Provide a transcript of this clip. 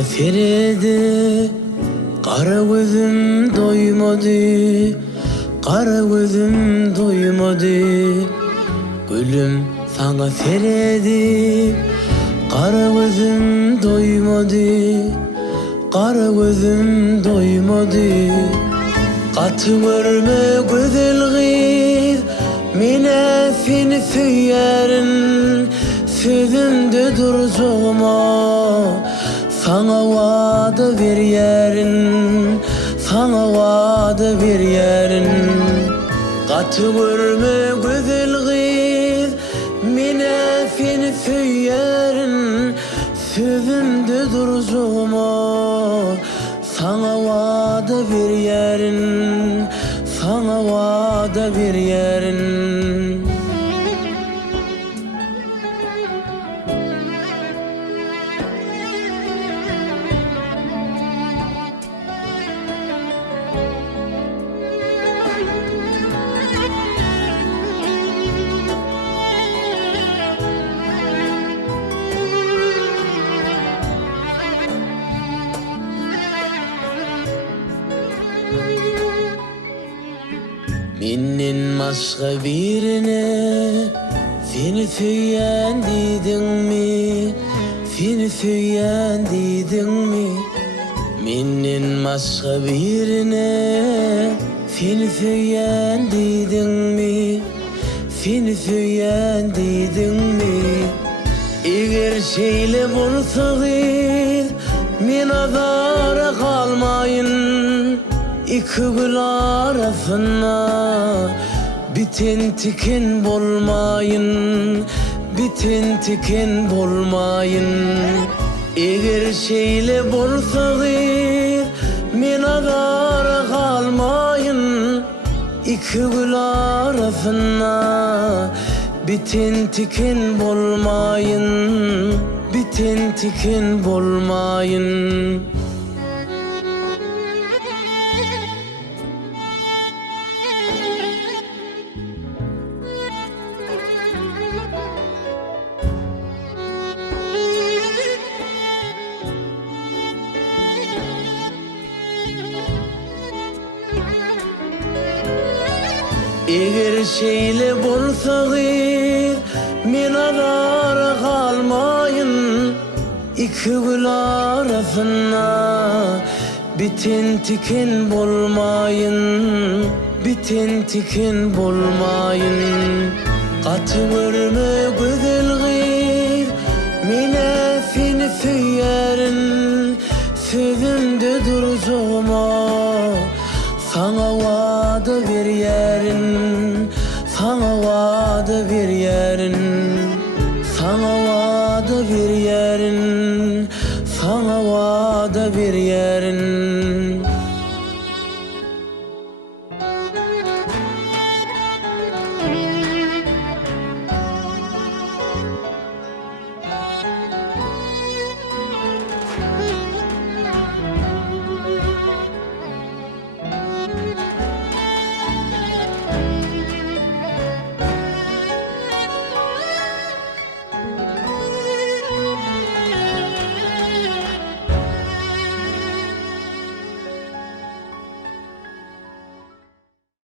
sana seredi. Kara gözüm doymadı, kara gözüm doymadı. Gülüm sana seredi. Kara gözüm doymadı, kara gözüm doymadı. Katı görme güzel kız, mine seni söylerim. Sözümde duracağıma, sana vaada veririm, sana vaada veririm. Katı görme güzel kız, mine seni söylerim. Sözümde duracağıma, sana vaada veririm, sana vaada veririm. Menden başka birine seni söyleyen dedin mi? Seni söyleyen dedin mi? Menden başka birine seni söyleyen dedin mi? Seni söyleyen dedin mi? Eğer şeyle bulsaydı men azara kalmayın. İki gül arasına biten tiken bolmayın, biten tiken bolmayın. Eğer şeyle bolsaydı men azara kalmayın. İki gül arasına biten tiken bolmayın, biten tiken bolmayın. Eğer şeyle bulsaydı men azara kalmayın. İki gül arasına biten tiken bolmayın, biten tiken bolmayın. Katı görme güzel kız, mine seni söylerim. Sözümde duracağıma, sana var